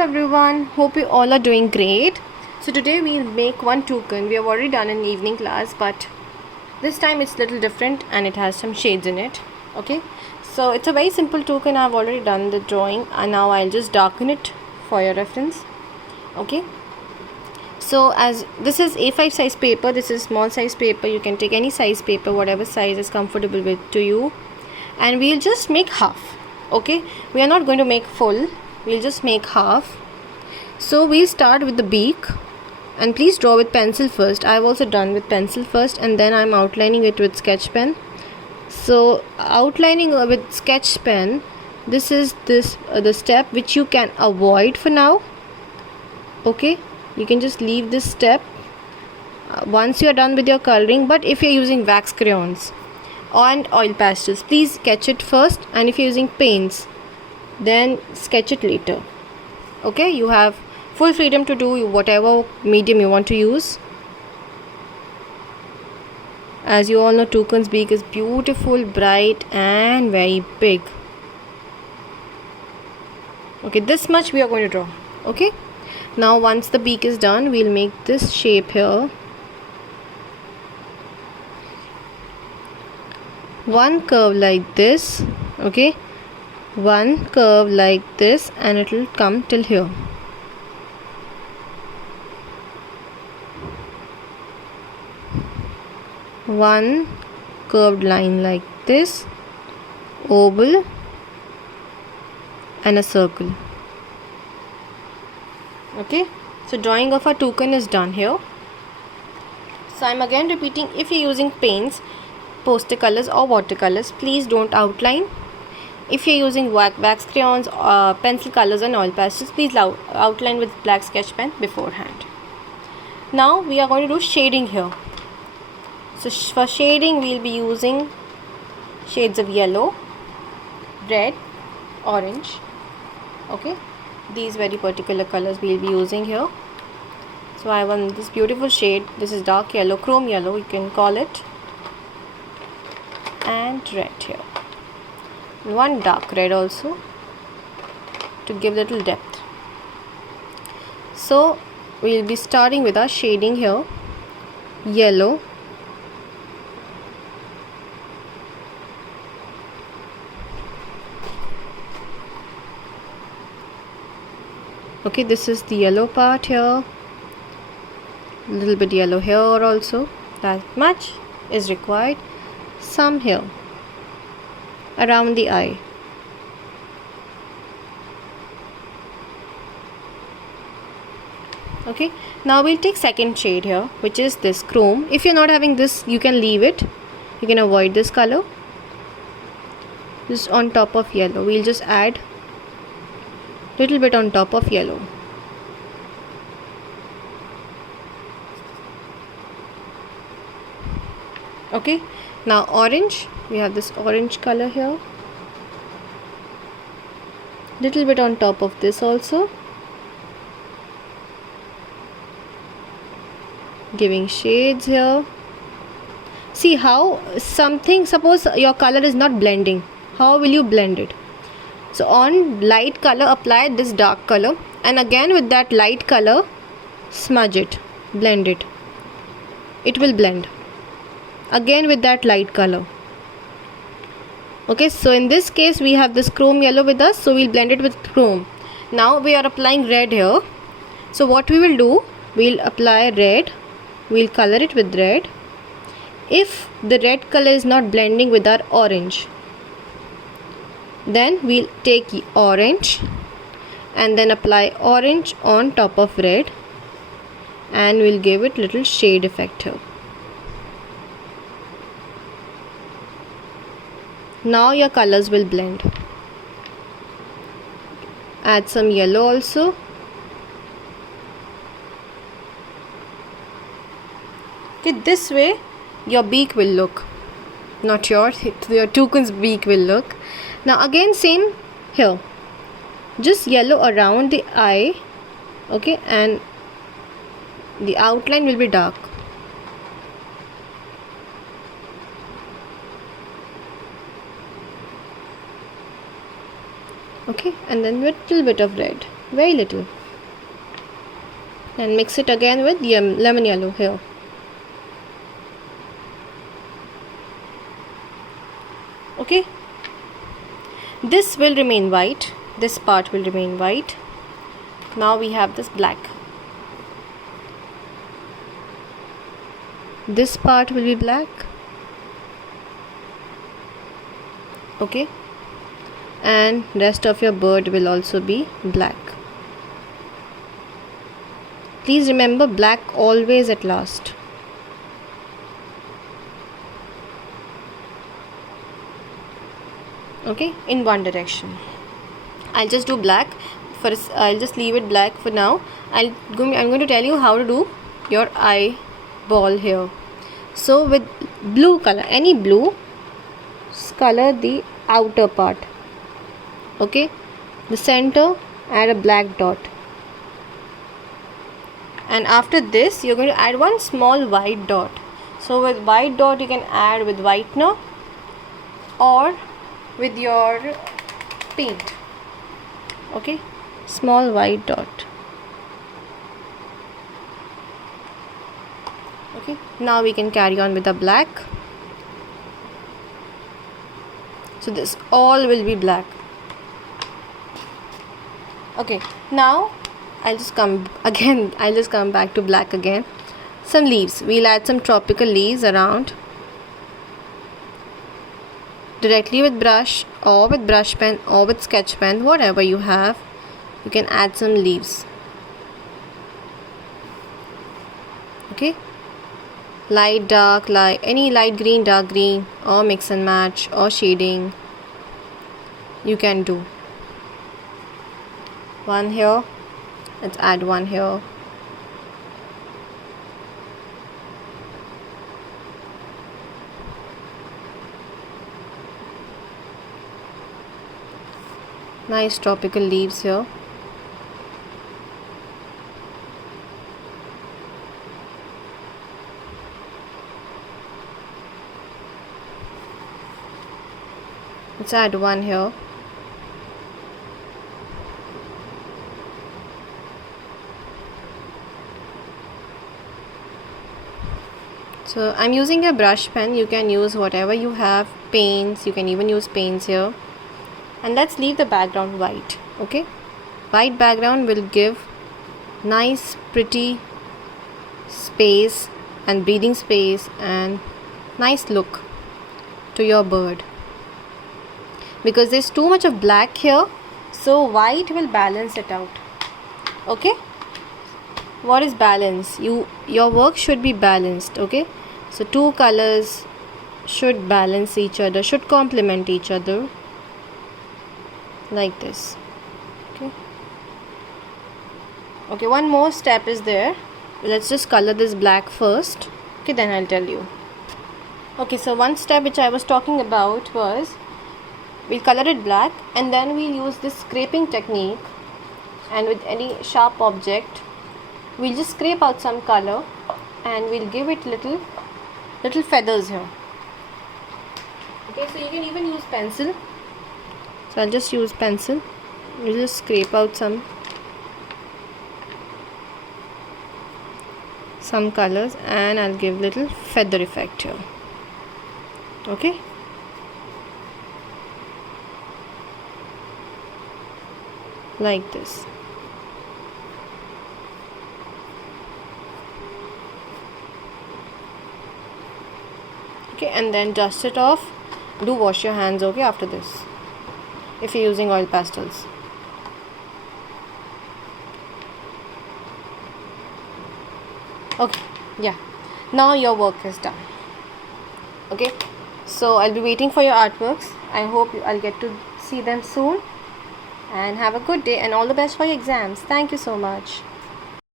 everyone, hope you all are doing great. So today we'll make one toucan. We have already done in evening class, but this time it's little different and it has some shades in it. Okay, so it's a very simple toucan. I've already done the drawing and now I'll just darken it for your reference. Okay, so as this is A5 size paper, this is small size paper. You can take any size paper, whatever size is comfortable with to you, and we'll just make half. Okay, we are not going to make full, we'll just make half. So we'll start with the beak, and please draw with pencil first. I've also done with pencil first, and then I'm outlining it with sketch pen. So outlining with sketch pen, this is the step which you can avoid for now. Okay, you can just leave this step once you are done with your coloring. But if you're using wax crayons and oil pastels, please sketch it first, and if you're using paints, then sketch it later. Okay, you have full freedom to do whatever medium you want to use. As you all know, toucan's beak is beautiful, bright and very big. Okay, this much we are going to draw. Okay, now once the beak is done, we'll make this shape here. One curve like this. Okay, one curve like this, and it will come till here. One curved line like this, oval and a circle. Okay, so drawing of a toucan is done here. So I'm again repeating, if you're using paints, poster colors or watercolors, please don't outline. If you're using wax crayons, pencil colors and oil pastels, please outline with black sketch pen beforehand. Now we are going to do shading here. So for shading, we'll be using shades of yellow, red, orange. Okay, these very particular colors we'll be using here. So I want this beautiful shade. This is dark yellow, chrome yellow you can call it, and red here. One dark red also to give little depth. So we'll be starting with our shading here. Yellow, okay, this is the yellow part here, little bit yellow here also, that much is required. Some here around the eye. Okay, now we'll take second shade here, which is this chrome. If you're not having this, you can leave it, you can avoid this color. Just on top of yellow, we'll just add little bit on top of yellow. Okay, now orange, we have this orange color here, little bit on top of this also, giving shades here. See how something, suppose your color is not blending, how will you blend it? So on light color, apply this dark color, and again with that light color, smudge it, blend it. It will blend. Again with that light color. Okay, so in this case we have this chrome yellow with us, so we'll blend it with chrome. Now we are applying red here. So what we will do, we'll apply red, we'll color it with red. If the red color is not blending with our orange, then we'll take orange and then apply orange on top of red, and we'll give it little shade effect here. Now your colors will blend. Add some yellow also. Okay, this way your beak will look, not your toucan's beak will look. Now again same here, just yellow around the eye. Okay, and the outline will be dark. Okay, and then little bit of red. very little, and mix it again with lemon yellow here. Okay, this will remain white, this part will remain white. Now we have this black. This part will be black. Okay, and rest of your bird will also be black. Please remember, black always at last. Okay, in one direction. I'll just do black first. I'll just leave it black for now. I'm going to tell you how to do your eyeball here. So with blue color, any blue, color the outer part. Okay, the center, add a black dot, and after this you're going to add one small white dot. So with white dot you can add with whitener or with your paint. Okay, small white dot. Okay, now we can carry on with the black. So this all will be black. Okay, now I'll just come back to black again. Some leaves, we'll add some tropical leaves around, directly with brush or with brush pen or with sketch pen, whatever you have, you can add some leaves. Okay, light, dark, light, any light green, dark green, or mix and match, or shading you can do. One here, let's add one here. Nice tropical leaves here. Let's add one here. So I'm using a brush pen. You can use whatever you have, paints, you can even use paints here. And let's leave the background white. Okay, white background will give nice pretty space and breathing space and nice look to your bird, because there's too much of black here, so white will balance it out. Okay, what is balance? Your work should be balanced. Okay, so two colors should balance each other, should complement each other, like this. Okay, one more step is there. Let's just color this black first. Okay, then I'll tell you. Okay, so one step which I was talking about was, we'll color it black and then we'll use this scraping technique, and with any sharp object we'll just scrape out some color and we'll give it little feathers here. Okay, so you can even use pencil. So I'll just use pencil. We'll just scrape out some colors and I'll give little feather effect here. Okay, like this. Okay, and then dust it off. Do wash your hands, okay, after this, if you're using oil pastels. Okay, yeah, now your work is done. Okay, so I'll be waiting for your artworks. I hope I'll get to see them soon, and have a good day and all the best for your exams. Thank you so much.